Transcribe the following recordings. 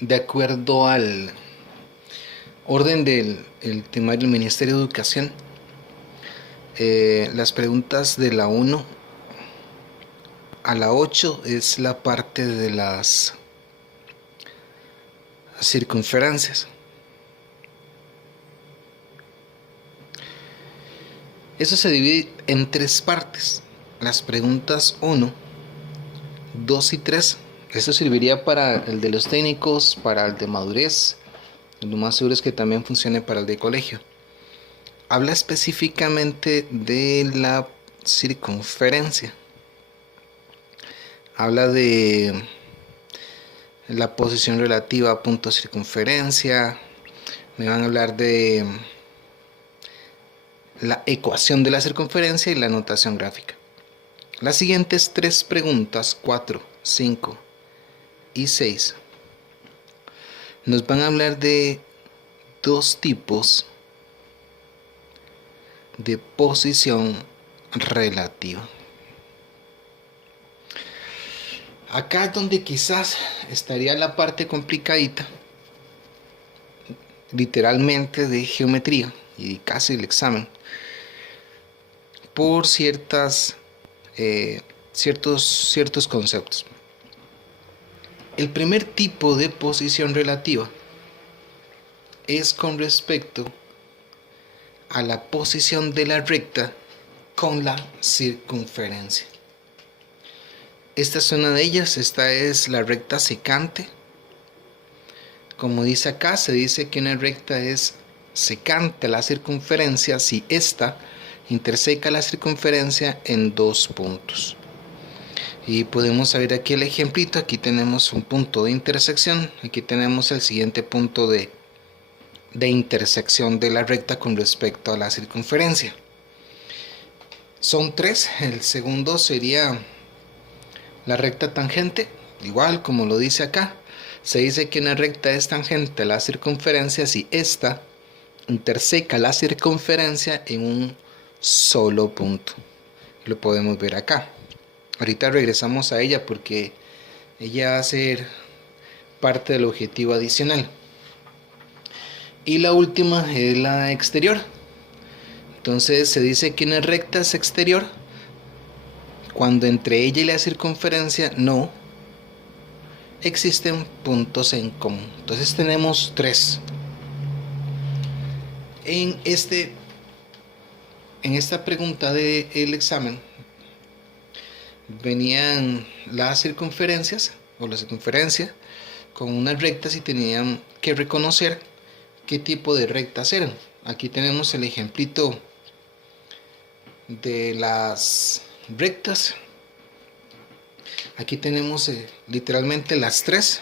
de acuerdo al orden del el temario del Ministerio de Educación, las preguntas de la 1 a la 8 es la parte de las circunferencias. Eso se divide en tres partes. Las preguntas 1, 2 y 3. Esto serviría para el de los técnicos, para el de madurez. Lo más seguro es que también funcione para el de colegio. Habla específicamente de la circunferencia. Habla de la posición relativa a punto de circunferencia. Me van a hablar de la ecuación de la circunferencia y la notación gráfica. Las siguientes tres preguntas, 4, 5 y 6, nos van a hablar de dos tipos de posición relativa. Acá es donde quizás estaría la parte complicadita, literalmente de geometría y casi el examen, por ciertos conceptos. El primer tipo de posición relativa es con respecto a la posición de la recta con la circunferencia. Esta es una de ellas, esta es la recta secante. Como dice acá, se dice que una recta es secante a la circunferencia si ésta interseca la circunferencia en dos puntos. Y podemos ver aquí el ejemplito. Aquí tenemos un punto de intersección, aquí tenemos el siguiente punto de intersección de la recta con respecto a la circunferencia. Son tres. El segundo sería la recta tangente, igual como lo dice acá. Se dice que una recta es tangente a la circunferencia si ésta interseca la circunferencia en un solo punto. Lo podemos ver acá. Ahorita regresamos a ella porque ella va a ser parte del objetivo adicional. Y la última es la exterior. Entonces se dice que una recta es exterior cuando entre ella y la circunferencia no existen puntos en común. Entonces tenemos tres. En esta pregunta del examen venían las circunferencias o la circunferencia con unas rectas y tenían que reconocer qué tipo de rectas eran. Aquí tenemos el ejemplito de las rectas. Aquí tenemos literalmente las tres.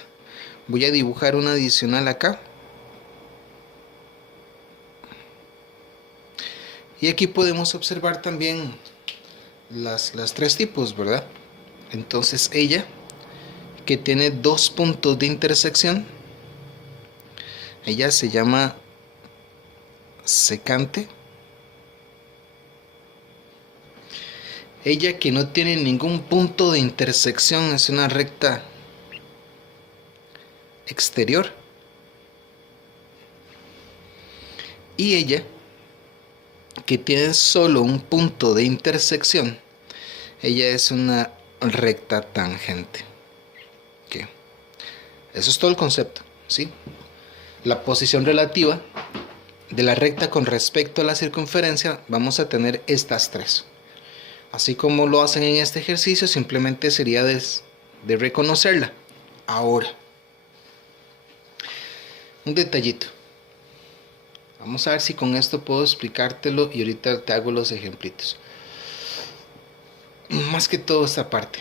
Voy a dibujar una adicional acá. Y aquí podemos observar también las tres tipos, ¿verdad? Entonces ella, que tiene dos puntos de intersección, ella se llama secante. Ella que no tiene ningún punto de intersección es una recta exterior. Y ella que tiene solo un punto de intersección, ella es una recta tangente. ¿Qué? Eso es todo el concepto, ¿sí? La posición relativa de la recta con respecto a la circunferencia, vamos a tener estas tres. Así como lo hacen en este ejercicio, simplemente sería de reconocerla. Ahora, un detallito. Vamos a ver si con esto puedo explicártelo y ahorita te hago los ejemplitos. Más que todo esta parte.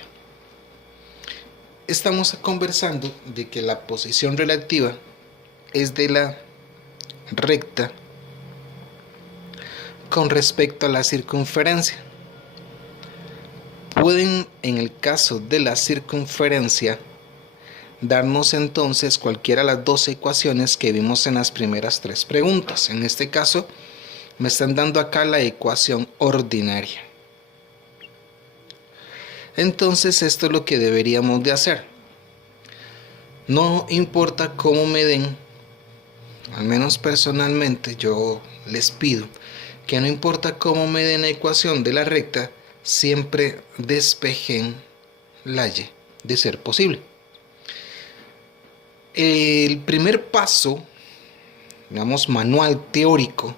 Estamos conversando de que la posición relativa es de la recta con respecto a la circunferencia. Pueden, en el caso de la circunferencia, darnos entonces cualquiera de las dos ecuaciones que vimos en las primeras tres preguntas. En este caso, me están dando acá la ecuación ordinaria. Entonces, esto es lo que deberíamos de hacer. No importa cómo me den, al menos personalmente yo les pido que no importa cómo me den la ecuación de la recta, siempre despejen la y, de ser posible. El primer paso, digamos manual teórico,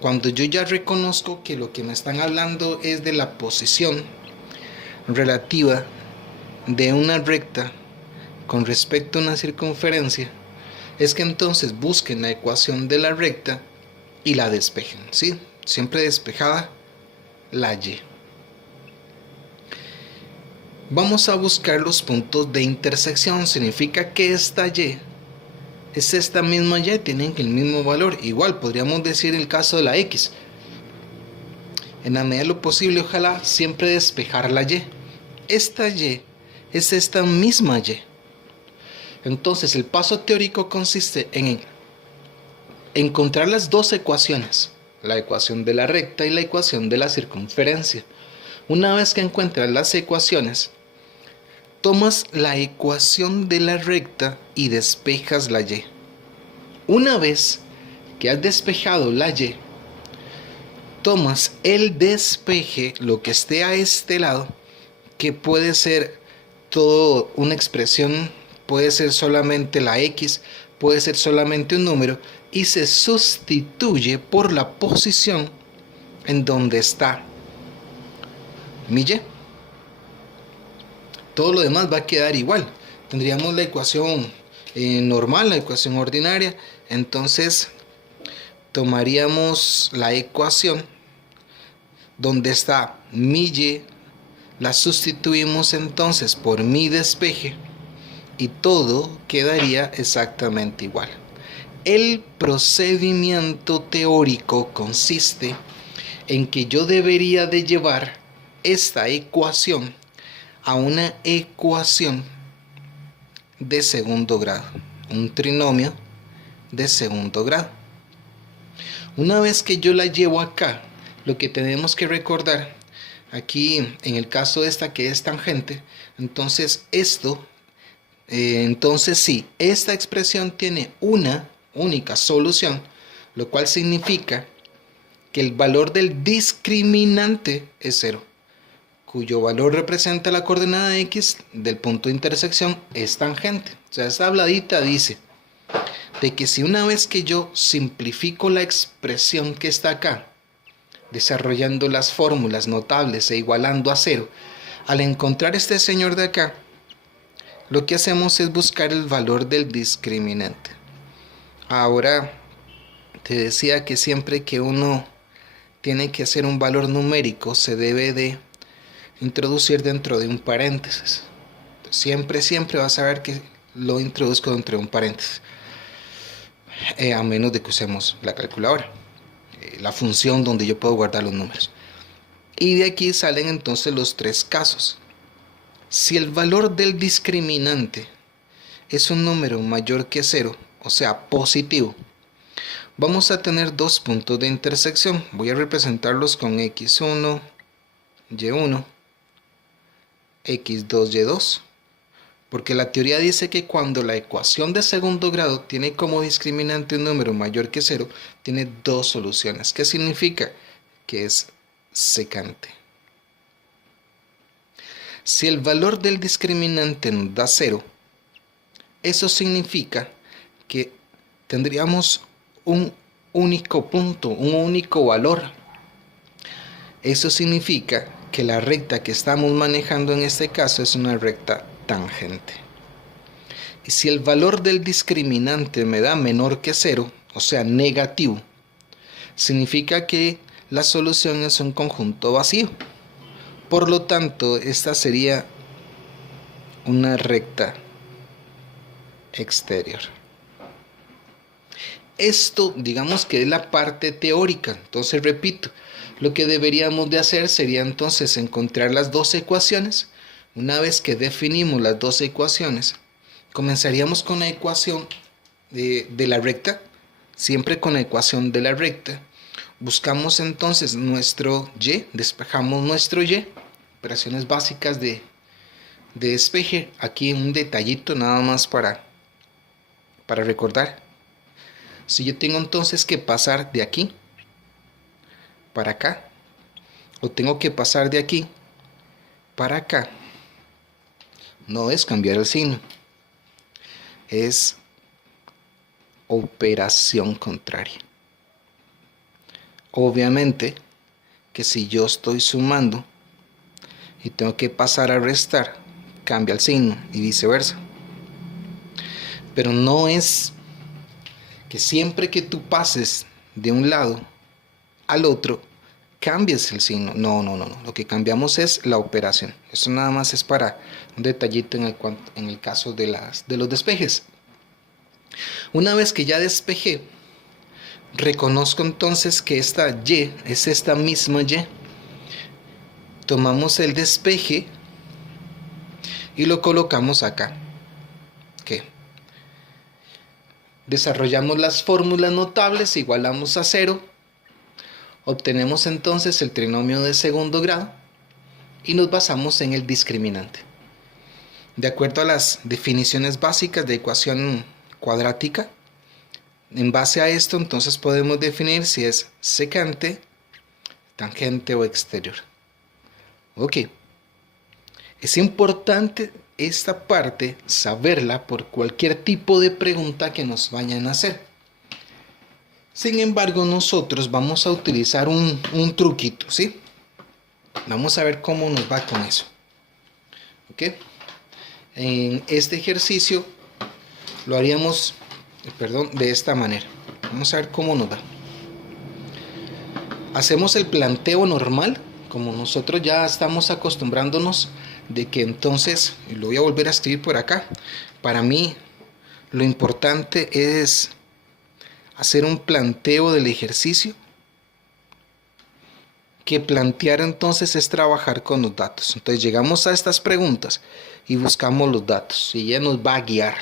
cuando yo ya reconozco que lo que me están hablando es de la posición relativa de una recta con respecto a una circunferencia, es que entonces busquen la ecuación de la recta y la despejen, ¿sí? Siempre despejada la y. Vamos a buscar los puntos de intersección. Significa que esta y es esta misma y, tienen el mismo valor. Igual podríamos decir el caso de la x. En la medida de lo posible, ojalá siempre despejar la y. Esta y es esta misma y. Entonces el paso teórico consiste en encontrar las dos ecuaciones, la ecuación de la recta y la ecuación de la circunferencia. Una vez que encuentras las ecuaciones, tomas la ecuación de la recta y despejas la y. Una vez que has despejado la y, tomas el despeje, lo que esté a este lado, que puede ser todo una expresión, puede ser solamente la x, puede ser solamente un número, y se sustituye por la posición en donde está mi y. Todo lo demás va a quedar igual. Tendríamos la ecuación normal, la ecuación ordinaria. Entonces tomaríamos la ecuación donde está mi y, la sustituimos entonces por mi despeje y todo quedaría exactamente igual. El procedimiento teórico consiste en que yo debería de llevar esta ecuación a una ecuación de segundo grado, un trinomio de segundo grado. Una vez que yo la llevo acá, lo que tenemos que recordar aquí en el caso de esta que es tangente, entonces sí, esta expresión tiene una única solución, lo cual significa que el valor del discriminante es 0, cuyo valor representa la coordenada x del punto de intersección es tangente. O sea, esta habladita dice de que si una vez que yo simplifico la expresión que está acá, desarrollando las fórmulas notables e igualando a 0, al encontrar este señor de acá, lo que hacemos es buscar el valor del discriminante. Ahora, te decía que siempre que uno tiene que hacer un valor numérico, se debe de introducir dentro de un paréntesis. Siempre vas a ver que lo introduzco dentro de un paréntesis, a menos de que usemos la calculadora, la función donde yo puedo guardar los números. Y de aquí salen entonces los tres casos. Si el valor del discriminante es un número mayor que 0, o sea, positivo, vamos a tener dos puntos de intersección. Voy a representarlos con x1, y1, x2, y2, porque la teoría dice que cuando la ecuación de segundo grado tiene como discriminante un número mayor que 0, tiene dos soluciones. ¿Qué significa? Que es secante. Si el valor del discriminante nos da 0, eso significa que tendríamos un único punto, un único valor. Eso significa que la recta que estamos manejando en este caso es una recta tangente. Y si el valor del discriminante me da menor que 0, o sea negativo, significa que la solución es un conjunto vacío. Por lo tanto, esta sería una recta exterior. Esto, digamos que es la parte teórica. Entonces, repito, lo que deberíamos de hacer sería entonces encontrar las dos ecuaciones. Una vez que definimos las dos ecuaciones, comenzaríamos con la ecuación de la recta, siempre con la ecuación de la recta. Buscamos entonces nuestro y, despejamos nuestro y, operaciones básicas de despeje. Aquí un detallito nada más para para recordar. Si yo tengo entonces que pasar de aquí para acá, o tengo que pasar de aquí para acá, no es cambiar el signo, es operación contraria. Obviamente que si yo estoy sumando y tengo que pasar a restar, cambia el signo y viceversa. Pero no es que siempre que tú pases de un lado al otro, cambies el signo. No. Lo que cambiamos es la operación. Eso nada más es para un detallito en el caso de los despejes. Una vez que ya despejé, reconozco entonces que esta Y es esta misma Y. Tomamos el despeje y lo colocamos acá. ¿Qué? Desarrollamos las fórmulas notables, igualamos a 0. Obtenemos entonces el trinomio de segundo grado y nos basamos en el discriminante. De acuerdo a las definiciones básicas de ecuación cuadrática, en base a esto entonces podemos definir si es secante, tangente o exterior. Ok. Es importante esta parte saberla por cualquier tipo de pregunta que nos vayan a hacer. Sin embargo, nosotros vamos a utilizar un truquito, ¿sí? Vamos a ver cómo nos va con eso. ¿Ok? En este ejercicio lo haríamos, de esta manera. Vamos a ver cómo nos va. Hacemos el planteo normal, como nosotros ya estamos acostumbrándonos de que entonces, y lo voy a volver a escribir por acá, para mí lo importante es hacer un planteo del ejercicio, que plantear entonces es trabajar con los datos. Entonces llegamos a estas preguntas y buscamos los datos y ella nos va a guiar.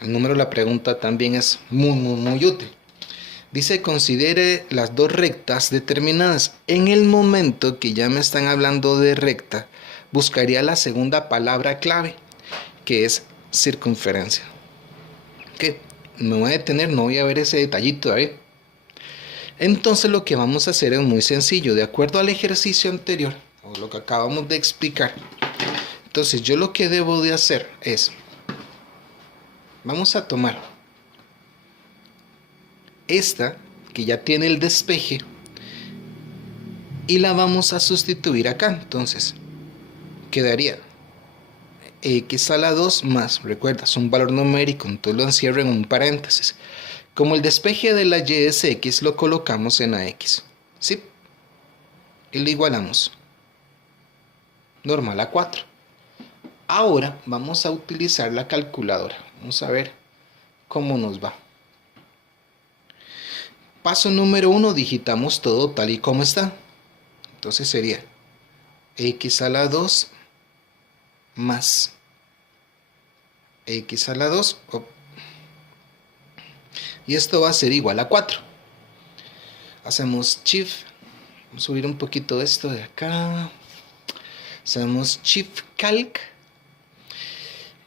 El número de la pregunta también es muy útil. Dice, considere las dos rectas determinadas. En el momento que ya me están hablando de recta, buscaría la segunda palabra clave, que es circunferencia. ¿Qué? Me voy a detener, no voy a ver ese detallito todavía. Entonces lo que vamos a hacer es muy sencillo, de acuerdo al ejercicio anterior, o lo que acabamos de explicar. Entonces yo lo que debo de hacer es, vamos a tomar esta, que ya tiene el despeje, y la vamos a sustituir acá. Entonces quedaría x a la 2 más, recuerda, es un valor numérico, entonces lo encierro en un paréntesis. Como el despeje de la y es x, lo colocamos en la x, ¿sí? Y lo igualamos. Normal a 4. Ahora vamos a utilizar la calculadora. Vamos a ver cómo nos va. Paso número 1, digitamos todo tal y como está. Entonces sería x a la 2 más x a la 2. Y esto va a ser igual a 4. Hacemos shift. Vamos a subir un poquito esto de acá. Hacemos shift calc.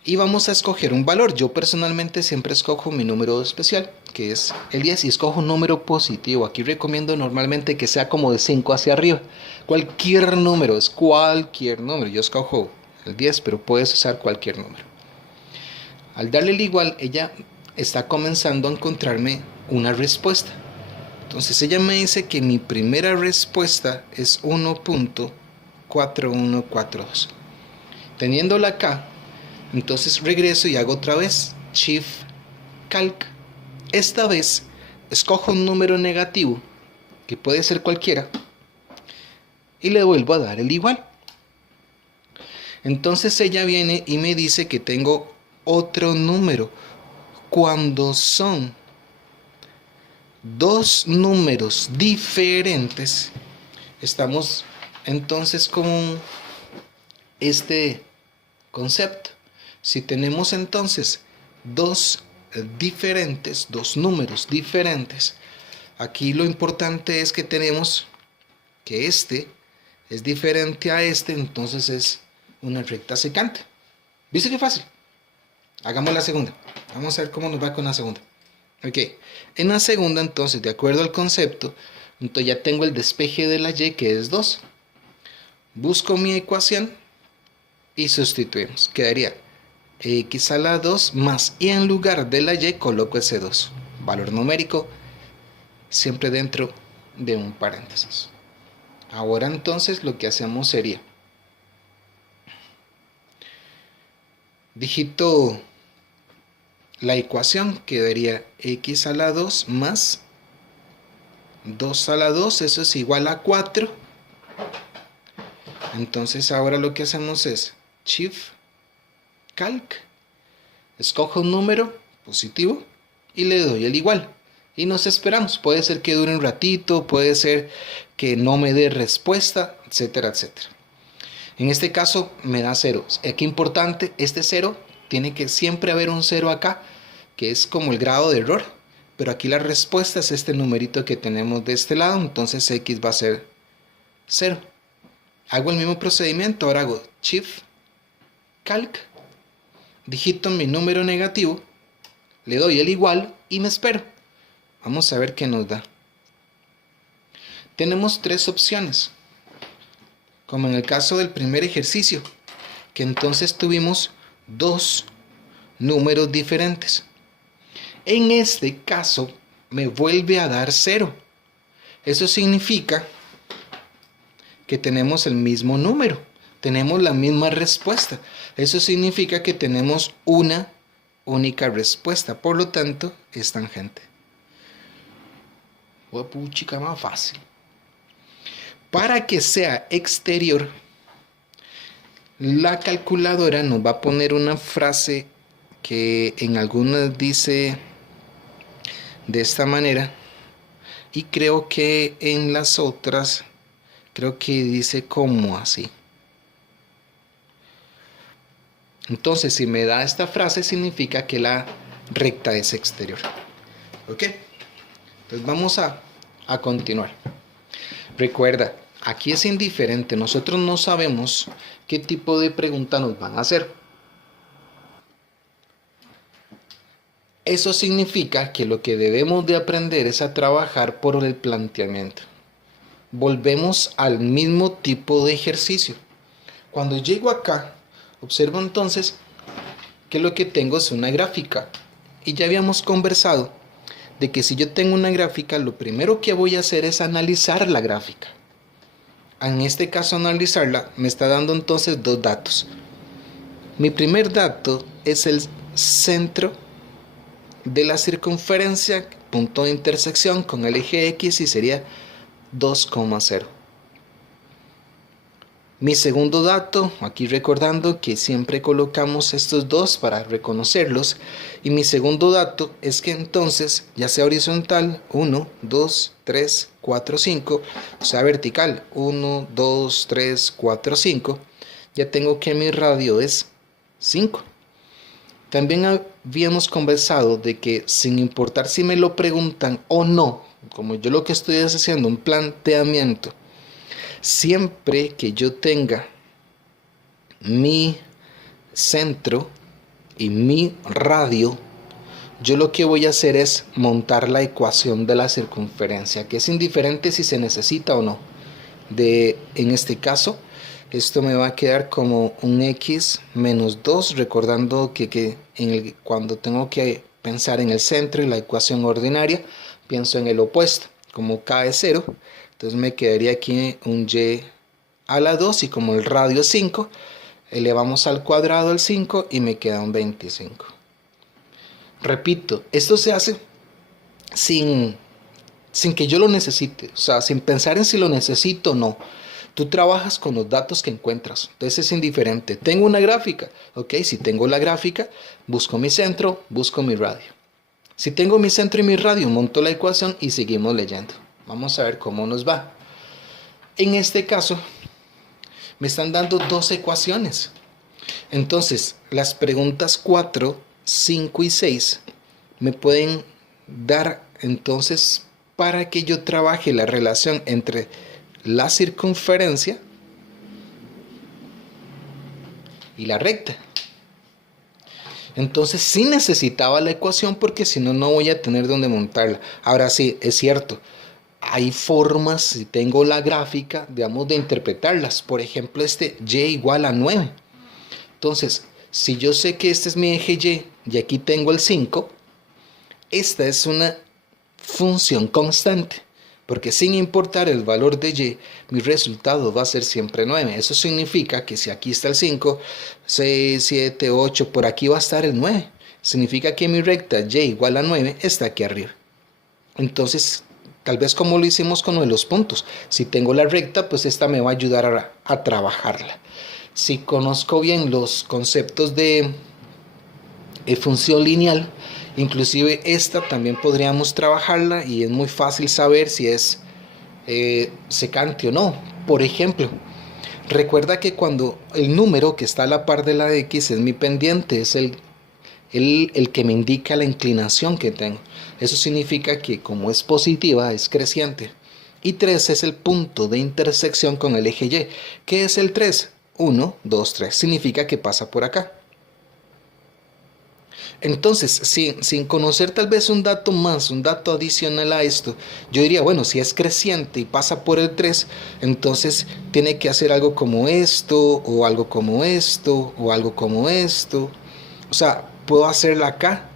Y vamos a escoger un valor. Yo personalmente siempre escojo mi número especial, que es el 10, y escojo un número positivo. Aquí recomiendo normalmente que sea como de 5 hacia arriba. Cualquier número, es cualquier número. Yo escojo el 10, pero puedes usar cualquier número. Al darle el igual, ella está comenzando a encontrarme una respuesta. Entonces ella me dice que mi primera respuesta es 1.4142. Teniéndola acá, entonces regreso y hago otra vez shift calc. Esta vez escojo un número negativo, que puede ser cualquiera, y le vuelvo a dar el igual. Entonces ella viene y me dice que tengo otro número. Cuando son dos números diferentes, estamos entonces con este concepto. Si tenemos entonces dos números diferentes, aquí lo importante es que tenemos que este es diferente a este, entonces es una recta secante. ¿Viste qué fácil? Hagamos la segunda. Vamos a ver cómo nos va con la segunda. Ok, en la segunda entonces, de acuerdo al concepto, entonces ya tengo el despeje de la y que es 2. Busco mi ecuación y sustituimos. Quedaría x a la 2 más, y en lugar de la y coloco ese 2. Valor numérico siempre dentro de un paréntesis. Ahora entonces lo que hacemos sería, digito la ecuación, quedaría x a la 2 más 2 a la 2, eso es igual a 4. Entonces ahora lo que hacemos es Shift Calc, escojo un número positivo y le doy el igual. Y nos esperamos, puede ser que dure un ratito, puede ser que no me dé respuesta, etcétera, etcétera. En este caso me da 0. Aquí importante, este 0, tiene que siempre haber un 0 acá, que es como el grado de error. Pero aquí la respuesta es este numerito que tenemos de este lado, entonces x va a ser 0. Hago el mismo procedimiento, ahora hago Shift Calc, digito mi número negativo, le doy el igual y me espero. Vamos a ver qué nos da. Tenemos tres opciones, como en el caso del primer ejercicio, que entonces tuvimos dos números diferentes. En este caso me vuelve a dar 0. Eso significa que tenemos el mismo número, tenemos la misma respuesta. Eso significa que tenemos una única respuesta, por lo tanto es tangente. Chica, más fácil. Para que sea exterior, la calculadora nos va a poner una frase que en algunas dice de esta manera y creo que en las otras creo que dice como así. Entonces, si me da esta frase, significa que la recta es exterior. ¿Ok? Entonces vamos a continuar. Recuerda, aquí es indiferente. Nosotros no sabemos qué tipo de pregunta nos van a hacer. Eso significa que lo que debemos de aprender es a trabajar por el planteamiento. Volvemos al mismo tipo de ejercicio. Cuando llego acá, observo entonces que lo que tengo es una gráfica. Y ya habíamos conversado de que si yo tengo una gráfica, lo primero que voy a hacer es analizar la gráfica. En este caso, analizarla me está dando entonces dos datos. Mi primer dato es el centro de la circunferencia, punto de intersección con el eje X, y sería 2,0. Mi segundo dato, aquí recordando que siempre colocamos estos dos para reconocerlos, y mi segundo dato es que entonces, ya sea horizontal, 1, 2, 3, 4, 5, o sea vertical, 1, 2, 3, 4, 5, ya tengo que mi radio es 5. También habíamos conversado de que sin importar si me lo preguntan o no, como yo lo que estoy es haciendo un planteamiento, siempre que yo tenga mi centro y mi radio, yo lo que voy a hacer es montar la ecuación de la circunferencia, que es indiferente si se necesita o no. En este caso, esto me va a quedar como un x menos 2, recordando que cuando tengo que pensar en el centro y la ecuación ordinaria, pienso en el opuesto, como k es 0. Entonces me quedaría aquí un y a la 2, y como el radio es 5, elevamos al cuadrado el 5 y me queda un 25. Repito, esto se hace sin que yo lo necesite, o sea, sin pensar en si lo necesito o no. Tú trabajas con los datos que encuentras, entonces es indiferente. Tengo una gráfica, ok, si tengo la gráfica, busco mi centro, busco mi radio. Si tengo mi centro y mi radio, monto la ecuación y seguimos leyendo. Vamos a ver cómo nos va. En este caso, me están dando dos ecuaciones. Entonces, las preguntas 4, 5 y 6 me pueden dar entonces para que yo trabaje la relación entre la circunferencia y la recta. Entonces sí necesitaba la ecuación porque si no, no voy a tener dónde montarla. Ahora sí, es cierto, hay formas, si tengo la gráfica, digamos, de interpretarlas. Por ejemplo, y igual a 9. Entonces, si yo sé que este es mi eje y aquí tengo el 5, esta es una función constante. Porque sin importar el valor de y, mi resultado va a ser siempre 9. Eso significa que si aquí está el 5, 6, 7, 8, por aquí va a estar el 9. Significa que mi recta y igual a 9 está aquí arriba. Entonces, tal vez como lo hicimos con uno de los puntos. Si tengo la recta, pues esta me va a ayudar a trabajarla. Si conozco bien los conceptos de función lineal, inclusive esta también podríamos trabajarla y es muy fácil saber si es secante o no. Por ejemplo, recuerda que cuando el número que está a la par de la x es mi pendiente, es el que me indica la inclinación que tengo. Eso significa que como es positiva, es creciente. Y 3 es el punto de intersección con el eje y. ¿Qué es el 3? 1, 2, 3. Significa que pasa por acá. Entonces, sin conocer tal vez un dato más, un dato adicional a esto, yo diría, bueno, si es creciente y pasa por el 3, entonces tiene que hacer algo como esto, o algo como esto, o algo como esto. O sea, puedo hacerla acá.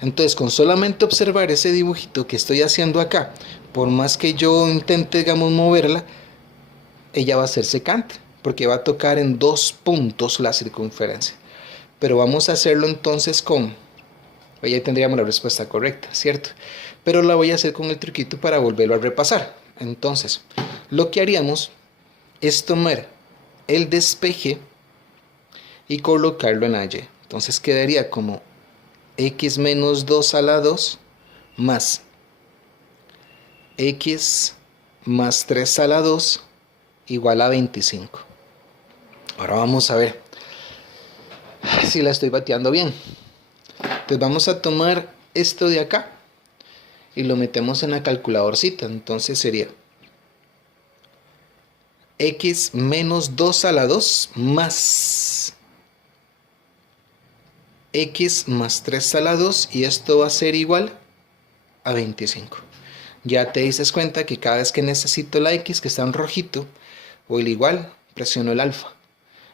Entonces, con solamente observar ese dibujito que estoy haciendo acá, por más que yo intente, digamos, moverla, ella va a ser secante, porque va a tocar en 2 puntos la circunferencia. Pero vamos a hacerlo entonces ya tendríamos la respuesta correcta, ¿cierto? Pero la voy a hacer con el truquito para volverlo a repasar. Entonces, lo que haríamos es tomar el despeje y colocarlo en la y. Entonces quedaría como x menos 2 a la 2 más x más 3 a la 2 igual a 25. Ahora vamos a ver si la estoy bateando bien. Entonces vamos a tomar esto de acá y lo metemos en la calculadorcita. Entonces sería x menos 2 a la 2 más x más 3 a la 2, y esto va a ser igual a 25. Ya te dices cuenta que cada vez que necesito la x, que está en rojito, o el igual, presiono el alfa.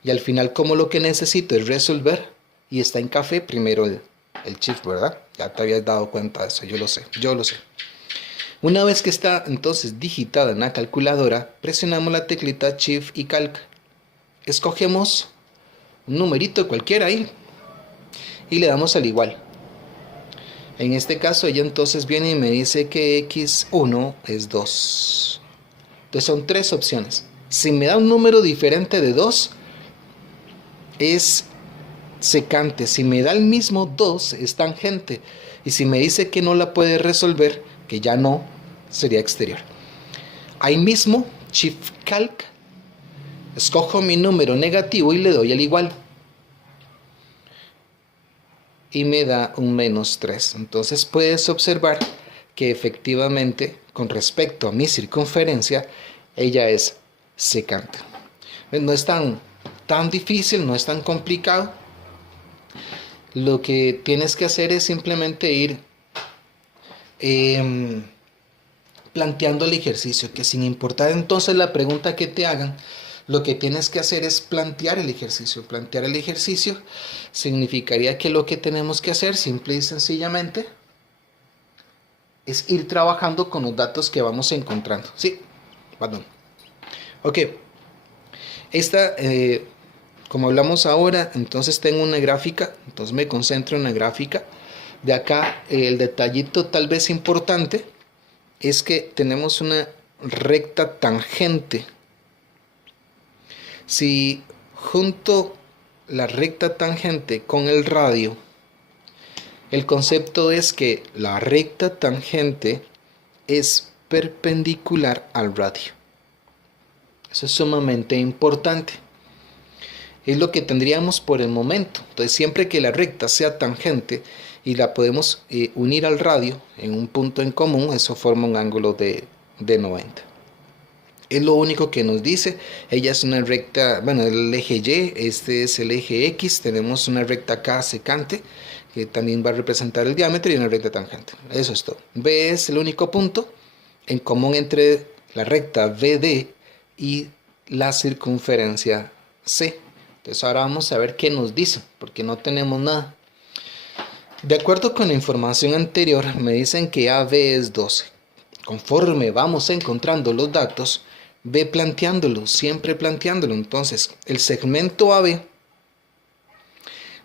Y al final, como lo que necesito es resolver, y está en café, primero el shift, ¿verdad? Ya te habías dado cuenta de eso, yo lo sé. Una vez que está entonces digitada en la calculadora, presionamos la teclita shift y calc. Escogemos un numerito cualquiera ahí y le damos al igual. En este caso ella entonces viene y me dice que x1 es 2. Entonces son 3 opciones. Si me da un número diferente de 2, es secante. Si me da el mismo 2, es tangente. Y si me dice que no la puede resolver, que ya no, sería exterior. Ahí mismo, shift calc, escojo mi número negativo y le doy al igual. Y me da un menos 3. Entonces puedes observar que efectivamente, con respecto a mi circunferencia, ella es secante. No es tan difícil, no es tan complicado. Lo que tienes que hacer es simplemente ir planteando el ejercicio, que sin importar entonces la pregunta que te hagan, lo que tienes que hacer es plantear el ejercicio. Plantear el ejercicio significaría que lo que tenemos que hacer simple y sencillamente es ir trabajando con los datos que vamos encontrando. Sí, perdón. Ok, esta, como hablamos ahora, entonces tengo una gráfica, entonces me concentro en la gráfica. De acá, el detallito tal vez importante es que tenemos una recta tangente. Si junto la recta tangente con el radio, el concepto es que la recta tangente es perpendicular al radio. Eso es sumamente importante. Es lo que tendríamos por el momento. Entonces, siempre que la recta sea tangente y la podemos unir al radio en un punto en común, eso forma un ángulo de 90. Es lo único que nos dice. Ella es una recta, bueno, el eje Y, este es el eje X. Tenemos una recta acá secante, que también va a representar el diámetro, y una recta tangente. Eso es todo. B es el único punto en común entre la recta BD y la circunferencia C. Entonces ahora vamos a ver qué nos dice, porque no tenemos nada. De acuerdo con la información anterior, me dicen que AB es 12. Conforme vamos encontrando los datos, ve planteándolo, siempre planteándolo. Entonces, el segmento AB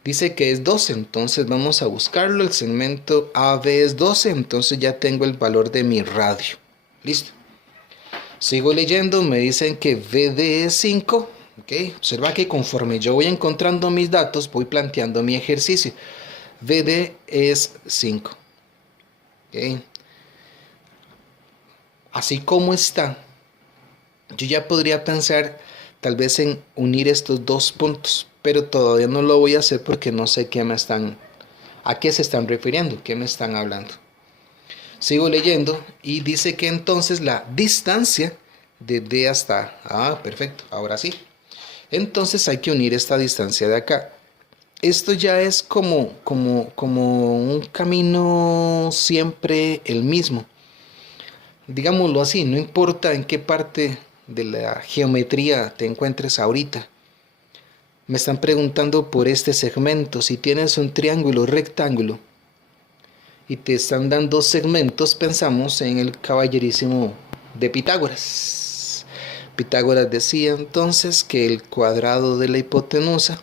dice que es 12, entonces vamos a buscarlo. El segmento AB es 12, entonces ya tengo el valor de mi radio. Listo. Sigo leyendo, me dicen que BD es 5. Okay. Observa que conforme yo voy encontrando mis datos, voy planteando mi ejercicio. BD es 5. Okay. Así como está, yo ya podría pensar tal vez en unir estos dos puntos, pero todavía no lo voy a hacer porque no sé a qué se están refiriendo, qué me están hablando. Sigo leyendo y dice que entonces la distancia de D hasta perfecto, ahora sí. Entonces hay que unir esta distancia de acá. Esto ya es como un camino siempre el mismo. Digámoslo así, no importa en qué parte de la geometría te encuentres ahorita. Me están preguntando por este segmento. Si tienes un triángulo rectángulo y te están dando segmentos, pensamos en el caballerísimo de Pitágoras. Pitágoras decía entonces que el cuadrado de la hipotenusa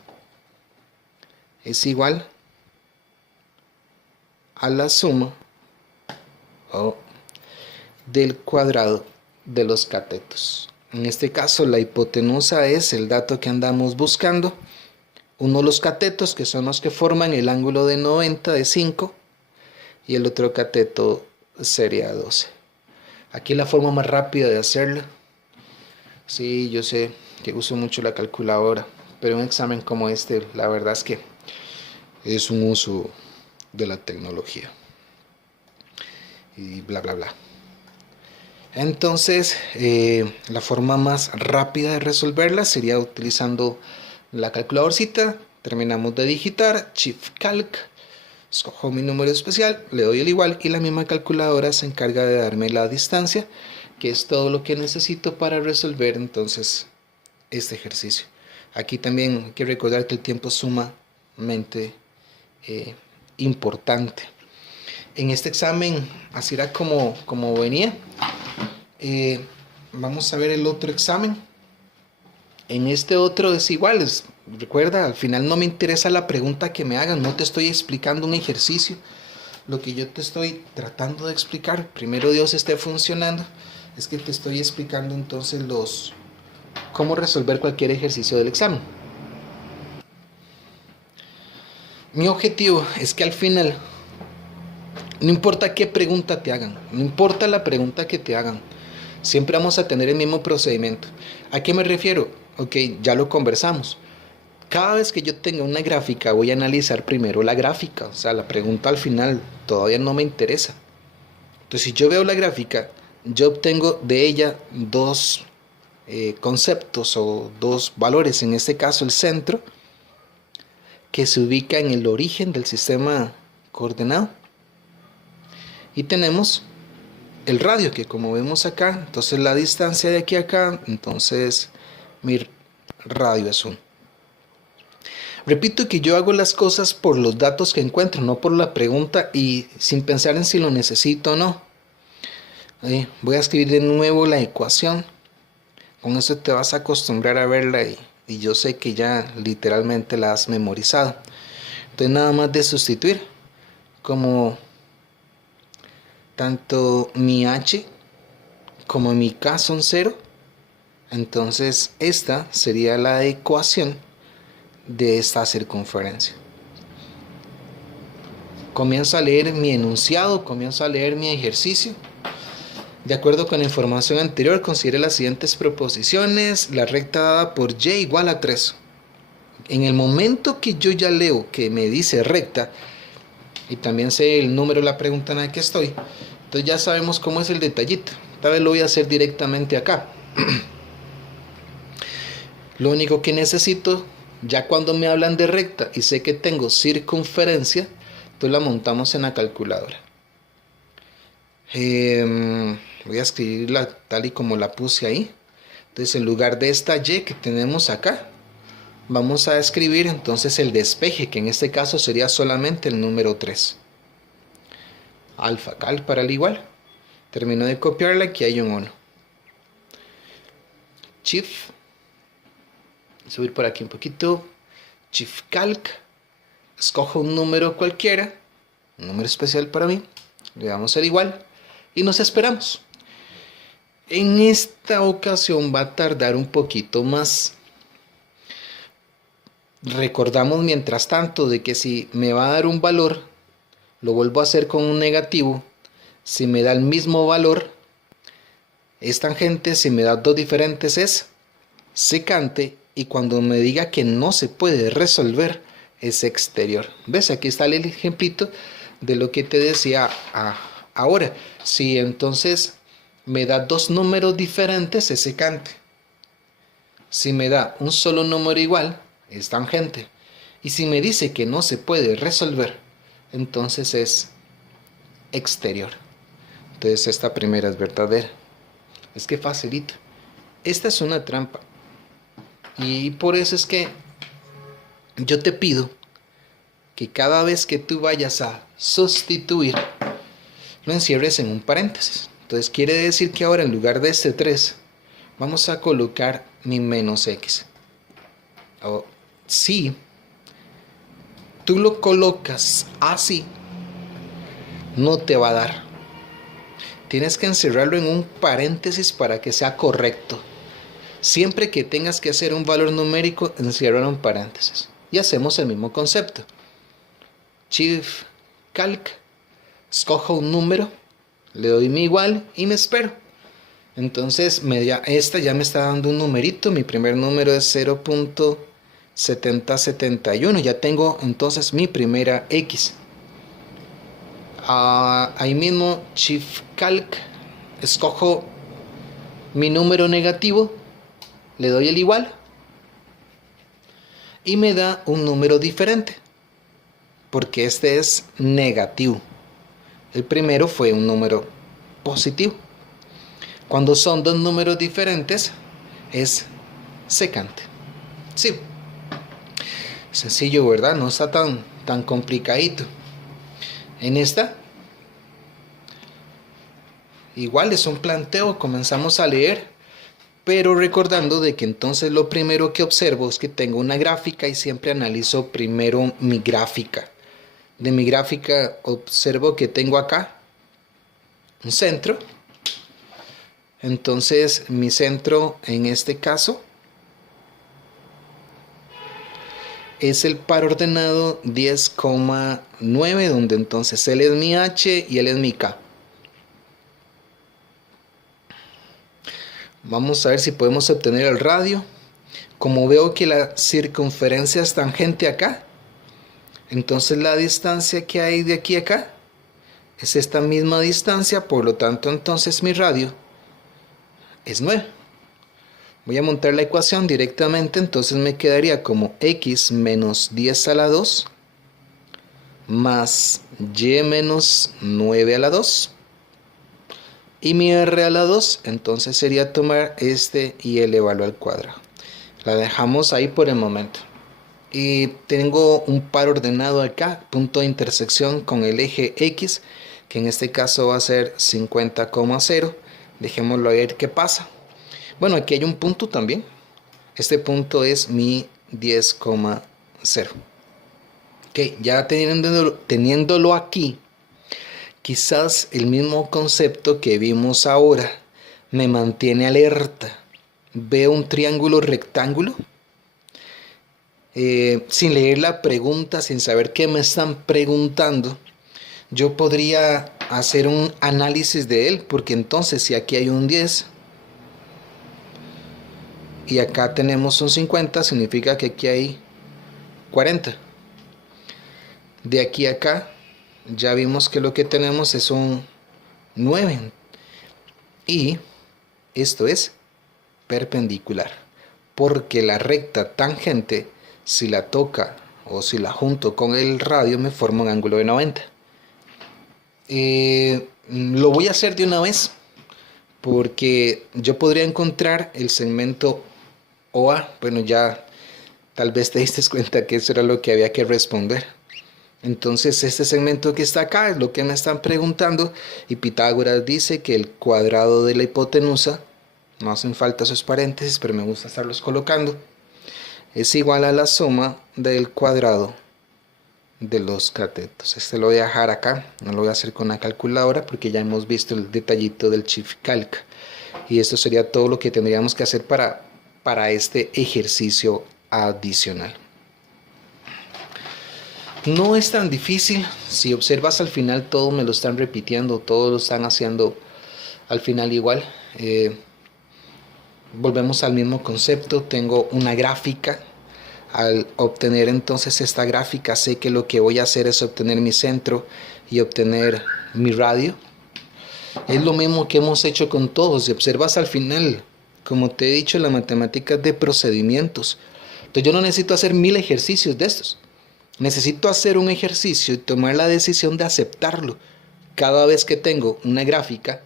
es igual a la suma del cuadrado de los catetos. En este caso la hipotenusa es el dato que andamos buscando. Uno de los catetos, que son los que forman el ángulo de 90 de 5, y el otro cateto sería 12. Aquí la forma más rápida de hacerlo. Sí, yo sé que uso mucho la calculadora, pero un examen como este, la verdad es que es un uso de la tecnología. Y bla, bla, bla. Entonces, la forma más rápida de resolverla sería utilizando la calculadorcita. Terminamos de digitar, Shift Calc, escojo mi número especial, le doy el igual y la misma calculadora se encarga de darme la distancia, que es todo lo que necesito para resolver entonces este ejercicio. Aquí también hay que recordar que el tiempo es sumamente importante. En este examen así era como venía. Vamos a ver el otro examen. En este otro es igual. Recuerda, al final no me interesa la pregunta que me hagan. No te estoy explicando un ejercicio. Lo que yo te estoy tratando de explicar, primero Dios esté funcionando, es que te estoy explicando entonces cómo resolver cualquier ejercicio del examen. Mi objetivo es que al final, no importa qué pregunta te hagan, no importa la pregunta que te hagan, siempre vamos a tener el mismo procedimiento. ¿A qué me refiero? Ok, ya lo conversamos. Cada vez que yo tenga una gráfica, voy a analizar primero la gráfica. O sea, la pregunta al final todavía no me interesa. Entonces, si yo veo la gráfica, yo obtengo de ella dos conceptos o dos valores. En este caso, el centro, que se ubica en el origen del sistema coordenado. Y tenemos el radio, que como vemos acá, entonces la distancia de aquí a acá, entonces mi radio es 1. Repito que yo hago las cosas por los datos que encuentro, no por la pregunta y sin pensar en si lo necesito o no. Voy a escribir de nuevo la ecuación. Con eso te vas a acostumbrar a verla y yo sé que ya literalmente la has memorizado. Entonces nada más de sustituir, como tanto mi h como mi k son 0, entonces esta sería la ecuación de esta circunferencia. Comienzo a leer mi enunciado, comienzo a leer mi ejercicio. De acuerdo con la información anterior, considere las siguientes proposiciones. La recta dada por y igual a 3. En el momento que yo ya leo que me dice recta, y también sé el número de la pregunta en la que estoy, entonces ya sabemos cómo es el detallito. Tal vez lo voy a hacer directamente acá. Lo único que necesito, ya cuando me hablan de recta y sé que tengo circunferencia, entonces la montamos en la calculadora. Voy a escribirla tal y como la puse ahí. Entonces en lugar de esta y que tenemos acá, vamos a escribir entonces el despeje, que en este caso sería solamente el número 3. Alfa cal para el igual. Termino de copiarla, aquí hay un 1. Shift, subir por aquí un poquito. Shift calc, escojo un número cualquiera, un número especial para mí, le damos el igual y nos esperamos. En esta ocasión va a tardar un poquito más. Recordamos mientras tanto de que si me va a dar un valor, lo vuelvo a hacer con un negativo. Si me da el mismo valor, es tangente. Si me da dos diferentes, es secante. Y cuando me diga que no se puede resolver, es exterior. ¿Ves? Aquí está el ejemplito de lo que te decía ahora. Si entonces me da dos números diferentes, es secante. Si me da un solo número igual, es tangente. Y si me dice que no se puede resolver, entonces es exterior. Entonces esta primera es verdadera. Es que facilita. Esta es una trampa. Y por eso es que yo te pido que cada vez que tú vayas a sustituir, lo encierres en un paréntesis. Entonces quiere decir que ahora en lugar de este 3, vamos a colocar mi menos x. O si tú lo colocas así, no te va a dar. Tienes que encerrarlo en un paréntesis para que sea correcto. Siempre que tengas que hacer un valor numérico, enciérralo en paréntesis. Y hacemos el mismo concepto. Shift calc, escojo un número, le doy mi igual y me espero. Entonces esta ya me está dando un numerito. Mi primer número es 0.7071. Ya tengo entonces mi primera X. Ahí mismo Shift calc, escojo mi número negativo, le doy el igual y me da un número diferente porque este es negativo. El primero fue un número positivo. Cuando son dos números diferentes es secante. Sí, sencillo, ¿verdad? No está tan complicadito. En esta igual es un planteo, comenzamos a leer, pero recordando de que entonces lo primero que observo es que tengo una gráfica y siempre analizo primero mi gráfica. De mi gráfica observo que tengo acá un centro. Entonces mi centro en este caso es el par ordenado 10,9, donde entonces él es mi H y él es mi K. Vamos a ver si podemos obtener el radio. Como veo que la circunferencia es tangente acá, entonces la distancia que hay de aquí a acá es esta misma distancia, por lo tanto entonces mi radio es 9. Voy a montar la ecuación directamente, entonces me quedaría como x menos 10 a la 2 más y menos 9 a la 2. Y mi r a la 2, entonces sería tomar este y elevarlo al cuadrado. La dejamos ahí por el momento. Y tengo un par ordenado acá, punto de intersección con el eje X, que en este caso va a ser 50,0. Dejémoslo a ver qué pasa. Bueno, aquí hay un punto también. Este punto es mi 10,0. Ok, ya teniéndolo aquí, quizás el mismo concepto que vimos ahora me mantiene alerta. Veo un triángulo rectángulo. Sin leer la pregunta, sin saber qué me están preguntando, yo podría hacer un análisis de él, porque entonces si aquí hay un 10 y acá tenemos un 50, significa que aquí hay 40. De aquí a acá ya vimos que lo que tenemos es un 9 y esto es perpendicular, porque la recta tangente, si la toca o si la junto con el radio, me forma un ángulo de 90. Lo voy a hacer de una vez, porque yo podría encontrar el segmento OA. Bueno, ya tal vez te diste cuenta que eso era lo que había que responder. Entonces este segmento que está acá es lo que me están preguntando, y Pitágoras dice que el cuadrado de la hipotenusa, no hacen falta esos paréntesis, pero me gusta estarlos colocando, es igual a la suma del cuadrado de los catetos. Este lo voy a dejar acá, no lo voy a hacer con la calculadora porque ya hemos visto el detallito del Shift Calc, y esto sería todo lo que tendríamos que hacer para este ejercicio adicional. No es tan difícil. Si observas al final, todo me lo están repitiendo, todo lo están haciendo al final igual. Volvemos al mismo concepto. Tengo una gráfica. Al obtener entonces esta gráfica, sé que lo que voy a hacer es obtener mi centro y obtener mi radio. Es lo mismo que hemos hecho con todos. Si observas al final, como te he dicho, la matemática es de procedimientos. Entonces yo no necesito hacer 1000 ejercicios de estos. Necesito hacer un ejercicio y tomar la decisión de aceptarlo. Cada vez que tengo una gráfica,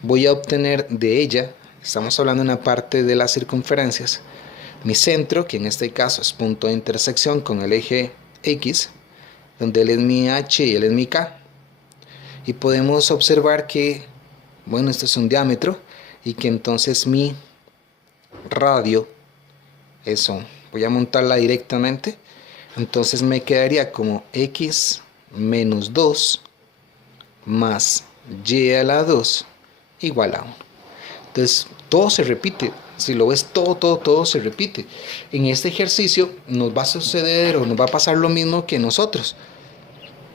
voy a obtener de ella, estamos hablando de una parte de las circunferencias, mi centro, que en este caso es punto de intersección con el eje X, donde él es mi H y él es mi K. Y podemos observar que, bueno, esto es un diámetro, y que entonces mi radio, eso, voy a montarla directamente. Entonces me quedaría como x menos 2 más y a la 2 igual a 1. Entonces todo se repite. Si lo ves, todo se repite. En este ejercicio nos va a suceder o nos va a pasar lo mismo que nosotros.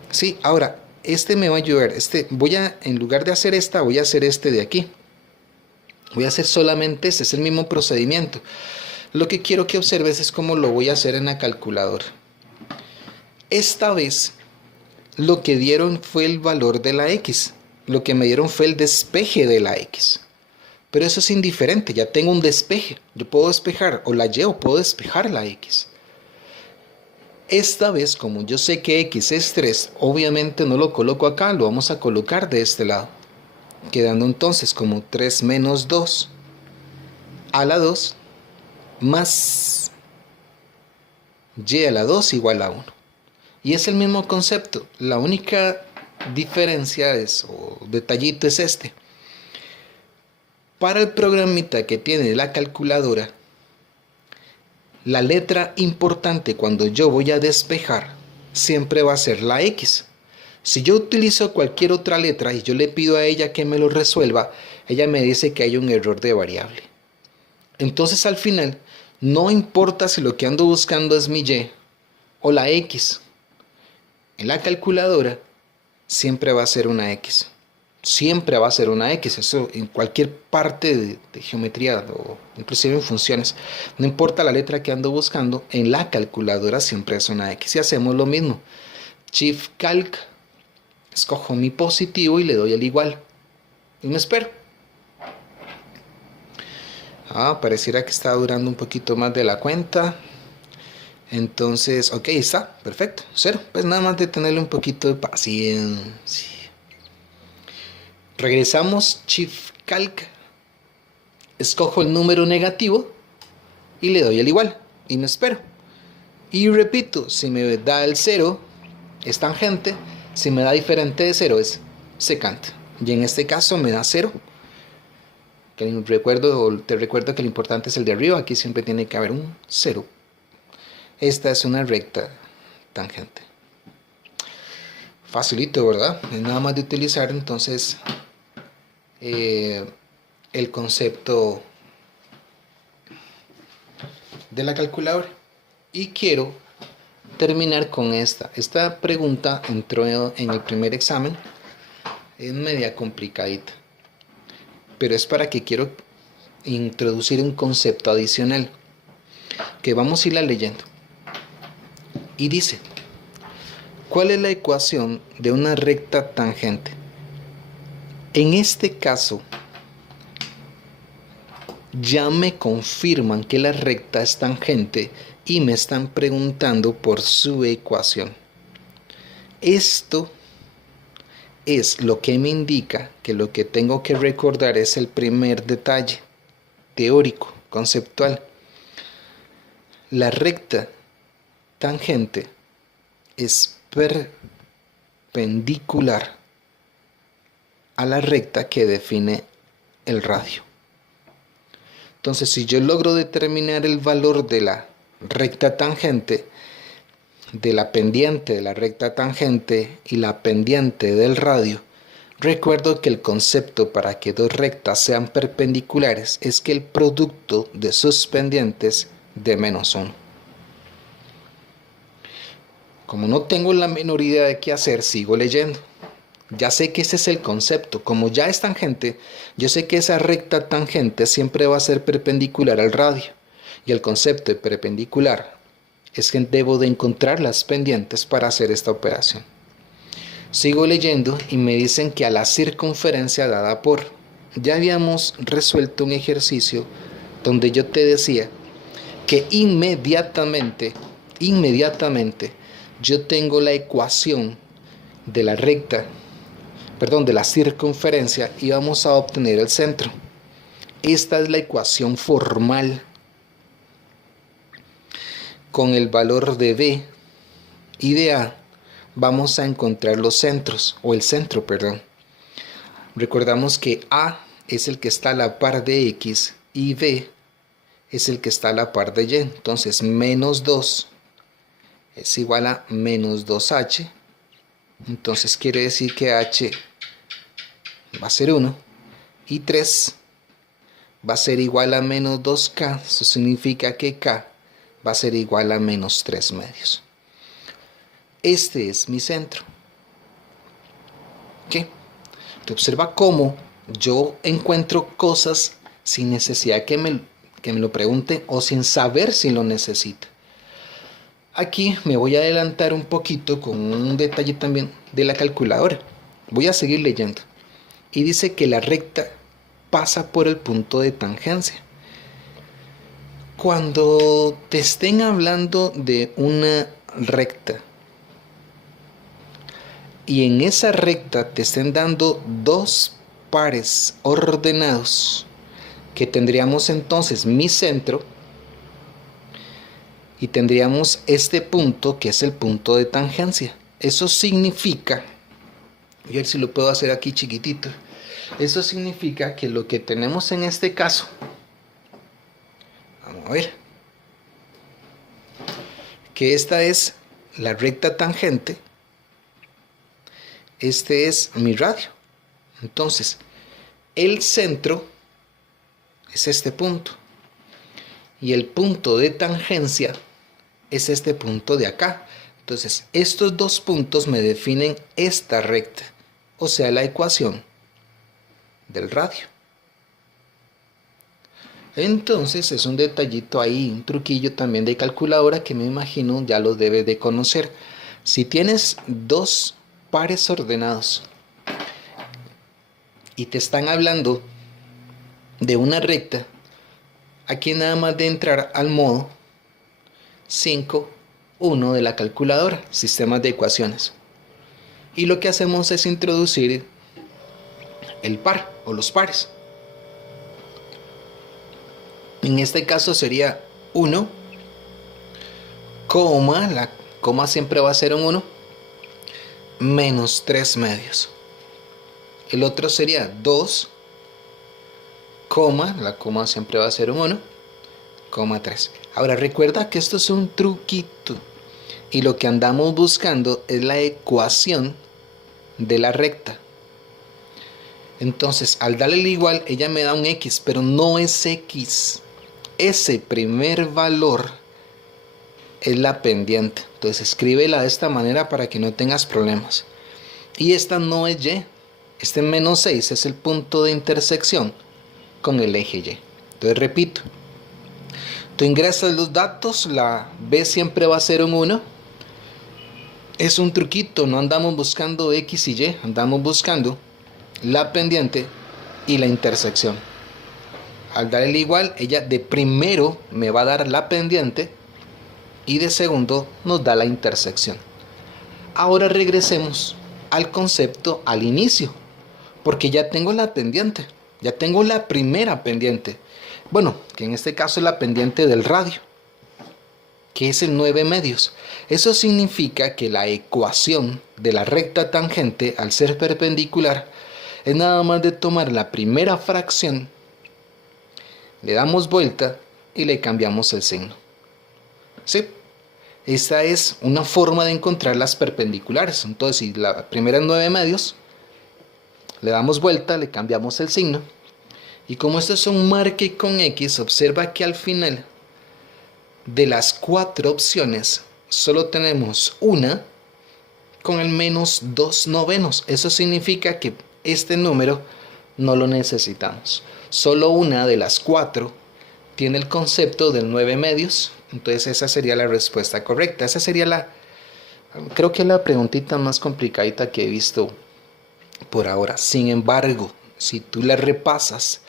Sí, ahora, este me va a ayudar. En lugar de hacer esta, voy a hacer este de aquí. Voy a hacer solamente este, es el mismo procedimiento. Lo que quiero que observes es cómo lo voy a hacer en la calculadora. Esta vez lo que dieron fue el valor de la X. Lo que me dieron fue el despeje de la X. Pero eso es indiferente, ya tengo un despeje. Yo puedo despejar o la Y o puedo despejar la X. Esta vez, como yo sé que X es 3, obviamente no lo coloco acá, lo vamos a colocar de este lado. Quedando entonces como 3 menos 2 a la 2 más Y a la 2 igual a 1. Y es el mismo concepto. La única diferencia o detallito es este. Para el programita que tiene la calculadora, la letra importante cuando yo voy a despejar siempre va a ser la X. Si yo utilizo cualquier otra letra y yo le pido a ella que me lo resuelva, ella me dice que hay un error de variable. Entonces al final, no importa si lo que ando buscando es mi Y o la X. En la calculadora siempre va a ser una X. Siempre va a ser una X. Eso en cualquier parte de geometría o inclusive en funciones. No importa la letra que ando buscando, en la calculadora siempre es una X. Y hacemos lo mismo. Shift Calc. Escojo mi positivo y le doy el igual. Y me espero. Pareciera que está durando un poquito más de la cuenta. Entonces, ok, está, perfecto, 0. Pues nada más de tenerle un poquito de paciencia. Regresamos, Shift Calc. Escojo el número negativo y le doy el igual. Y me espero. Y repito, si me da el 0, es tangente. Si me da diferente de 0, es secante. Y en este caso me da 0. Te recuerdo que lo importante es el de arriba. Aquí siempre tiene que haber un 0. Esta es una recta tangente. Facilito, ¿verdad? Es nada más de utilizar entonces el concepto de la calculadora. Y quiero terminar con esta. Esta pregunta entró en el primer examen. Es media complicadita. Pero es para que quiero introducir un concepto adicional. Que vamos a irla leyendo. Y dice, ¿cuál es la ecuación de una recta tangente? En este caso, ya me confirman que la recta es tangente y me están preguntando por su ecuación. Esto es lo que me indica que lo que tengo que recordar es el primer detalle teórico, conceptual. La recta tangente es perpendicular a la recta que define el radio. Entonces, si yo logro determinar el valor de la recta tangente, de la pendiente de la recta tangente y la pendiente del radio, recuerdo que el concepto para que dos rectas sean perpendiculares es que el producto de sus pendientes de menos 1. Como no tengo la menor idea de qué hacer, sigo leyendo. Ya sé que ese es el concepto. Como ya es tangente, yo sé que esa recta tangente siempre va a ser perpendicular al radio. Y el concepto de perpendicular es que debo de encontrar las pendientes para hacer esta operación. Sigo leyendo y me dicen que a la circunferencia dada por... Ya habíamos resuelto un ejercicio donde yo te decía que inmediatamente yo tengo la ecuación de la recta, de la circunferencia, y vamos a obtener el centro. Esta es la ecuación formal. Con el valor de B y de A vamos a encontrar los centros, o el centro, Recordamos que A es el que está a la par de X y B es el que está a la par de Y. Entonces, menos 2 es igual a menos 2H. Entonces, quiere decir que H va a ser 1 y 3 va a ser igual a menos 2K. Eso significa que K va a ser igual a menos 3 medios. Este es mi centro. ¿Qué? Te observa cómo yo encuentro cosas sin necesidad que me lo pregunte o sin saber si lo necesita. Aquí me voy a adelantar un poquito con un detalle también de la calculadora. Voy a seguir leyendo. Y dice que la recta pasa por el punto de tangencia. Cuando te estén hablando de una recta y en esa recta te estén dando dos pares ordenados, que tendríamos entonces mi centro y tendríamos este punto que es el punto de tangencia. Eso significa, voy a ver si lo puedo hacer aquí chiquitito, eso significa que lo que tenemos en este caso, vamos a ver, que esta es la recta tangente, este es mi radio. Entonces, el centro es este punto y el punto de tangencia es este punto de acá. Entonces, estos dos puntos me definen esta recta, o sea, la ecuación del radio. Entonces, es un detallito ahí, un truquillo también de calculadora que me imagino ya lo debes de conocer. Si tienes dos pares ordenados y te están hablando de una recta, aquí nada más de entrar al modo 5.1 de la calculadora, sistemas de ecuaciones, y lo que hacemos es introducir el par o los pares. En este caso sería 1, la coma siempre va a ser un 1, menos 3 medios. El otro sería 2, la coma siempre va a ser un 1, 3. Ahora recuerda que esto es un truquito y lo que andamos buscando es la ecuación de la recta. Entonces, al darle el igual, ella me da un X, pero no es X. Ese primer valor es la pendiente. Entonces, escríbela de esta manera para que no tengas problemas. Y esta no es Y. Este menos 6 es el punto de intersección con el eje Y. Entonces, repito. Tú ingresas los datos, la B siempre va a ser un 1. Es un truquito, no andamos buscando X y Y, andamos buscando la pendiente y la intersección. Al dar el igual, ella de primero me va a dar la pendiente y de segundo nos da la intersección. Ahora regresemos al concepto al inicio, porque ya tengo la pendiente, ya tengo la primera pendiente. Bueno, que en este caso es la pendiente del radio, que es el 9 medios. Eso significa que la ecuación de la recta tangente, al ser perpendicular, es nada más de tomar la primera fracción, le damos vuelta y le cambiamos el signo. ¿Sí? Esta es una forma de encontrar las perpendiculares. Entonces, si la primera es 9 medios, le damos vuelta, le cambiamos el signo. Y como esto es un marque con X, observa que al final de las 4 opciones solo tenemos una con el menos 2 novenos. Eso significa que este número no lo necesitamos. Solo una de las 4 tiene el concepto del 9 medios. Entonces esa sería la respuesta correcta. Esa sería creo que la preguntita más complicadita que he visto por ahora. Sin embargo, si tú la repasas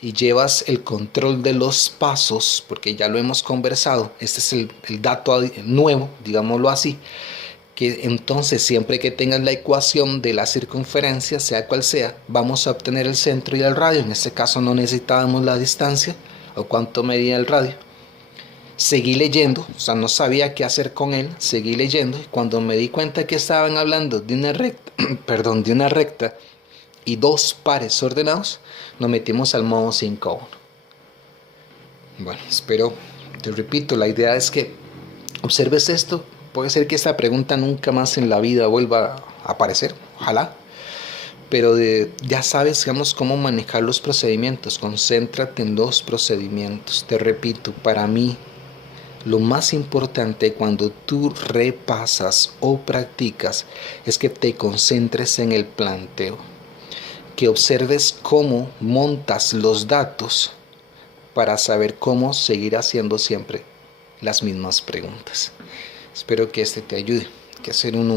y llevas el control de los pasos, porque ya lo hemos conversado, este es el dato nuevo, digámoslo así, que entonces siempre que tengas la ecuación de la circunferencia, sea cual sea, vamos a obtener el centro y el radio. En este caso no necesitábamos la distancia o cuánto medía el radio. Seguí leyendo, o sea, no sabía qué hacer con él, seguí leyendo y cuando me di cuenta que estaban hablando de una recta, de una recta y 2 pares ordenados, nos metimos al modo 5-1. Bueno, espero, te repito, la idea es que observes esto. Puede ser que esta pregunta nunca más en la vida vuelva a aparecer, ojalá. Pero ya sabes, digamos, cómo manejar los procedimientos. Concéntrate en los procedimientos. Te repito, para mí, lo más importante cuando tú repasas o practicas es que te concentres en el planteo. Que observes cómo montas los datos para saber cómo seguir haciendo siempre las mismas preguntas. Espero que este te ayude, que hacer un